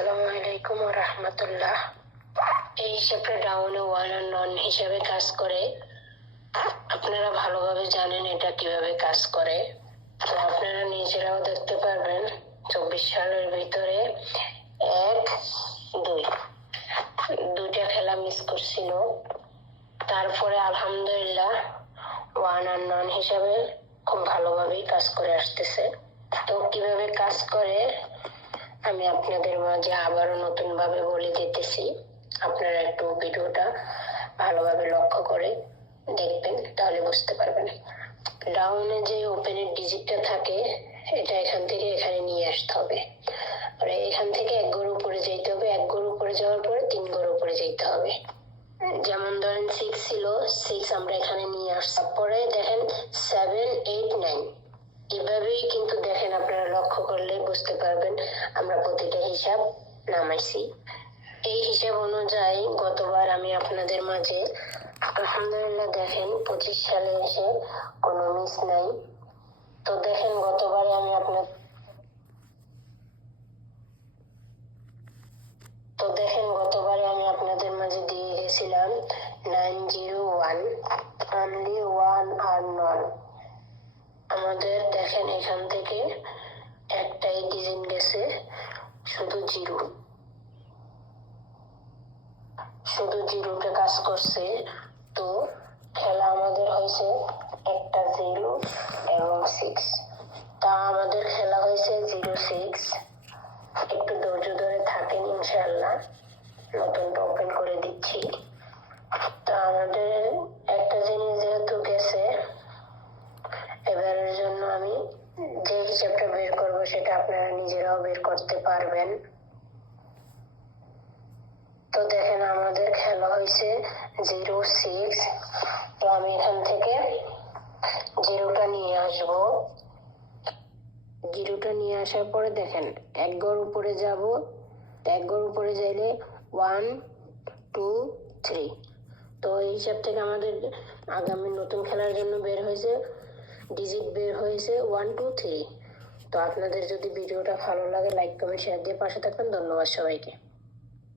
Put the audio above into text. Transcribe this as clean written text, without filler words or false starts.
আসসালামু আলাইকুম ওয়া রাহমাতুল্লাহ। এই হিসাবটা ডাউনে ওয়ান আর নন হিসাবে কাজ করে। আপনারা ভালোভাবে জানেন এটা কিভাবে কাজ করে, তো আপনারা নিজেরাও দেখতে পারবেন। 24 সালের ভিতরে 2টা খেলা মিস করছিল, তারপরে আলহামদুলিল্লাহ ওয়ান আর নন হিসাবে খুব ভালোভাবেই কাজ করে আসতেছে। তো কিভাবে কাজ করে আমি আপনাদের মাঝে আবারও নতুন ভাবে বলে দিতেছি। আপনারা একটু ভিডিওটা ভালোভাবে লক্ষ্য করে দেখবেন, তাহলে বুঝতে পারবেন। ডাউনে যে ওপেনের ডিজিটটা থাকে এটা এখান থেকে এখানে নিয়ে আসতে হবে, আর এখান থেকে 1 ঘর উপরে যেতে হবে। 1 ঘর উপরে যাওয়ার পরে 3 ঘর উপরে যেতে হবে। যেমন ধরেন 6 ছিল, 6 আমরা এখানে নিয়ে আসছি। পরে দেখেন 7, 8, 9 এভাবেই কিন্তু দেখেন, আপনারা লক্ষ্য করলে বুঝতে পারবেন আমরা প্রতিটা হিসাব নামাইছি। এই হিসাব অনুযায়ী গতবার আমি আপনাদের মাঝে আলহামদুলিল্লাহ দেখেন 25 সালে এসে কোনো মিস নাই। তো দেখেন গতবারে আমি আপনাদের মাঝে দিয়ে গেছিলাম 901, অনলি ওয়ান আর নন। আমাদের দেখেন এখান থেকে একটাই ডিজাইন গেছে, শুধু জিরোটা কাজ করছে। তো খেলা আমাদের হয়েছে একটা 0 এবং 6। তা আমাদের খেলা হয়েছে 06। একটু ধৈর্য ধরে থাকেন, ইনশাআল্লাহ নতুনটা ওপেন করে দিচ্ছি। তা আমাদের একটা জিনিস যেহেতু গেছে, এবারের জন্য আমি যে হিসাবটা বের করব সেটা আপনারা নিজেরাও বের করতে পারবেন। তো দেখেন আমাদের খেলা হয়েছে 06। তো আমি এখান থেকে জিরোটা নিয়ে আসবো। জিরোটা নিয়ে আসার পরে দেখেন 1 ঘর উপরে যাব। 1 ঘর উপরে যাইলে 1, 2, 3। তো এই হিসাব থেকে আমাদের আগামী নতুন খেলার জন্য বের হয়েছে ডিজিট, বের হয়েছে 1, 2, 3। তো আপনাদের যদি ভিডিওটা ভালো লাগে লাইক কমেন্ট শেয়ার দিয়ে পাশে থাকবেন। ধন্যবাদ সবাইকে।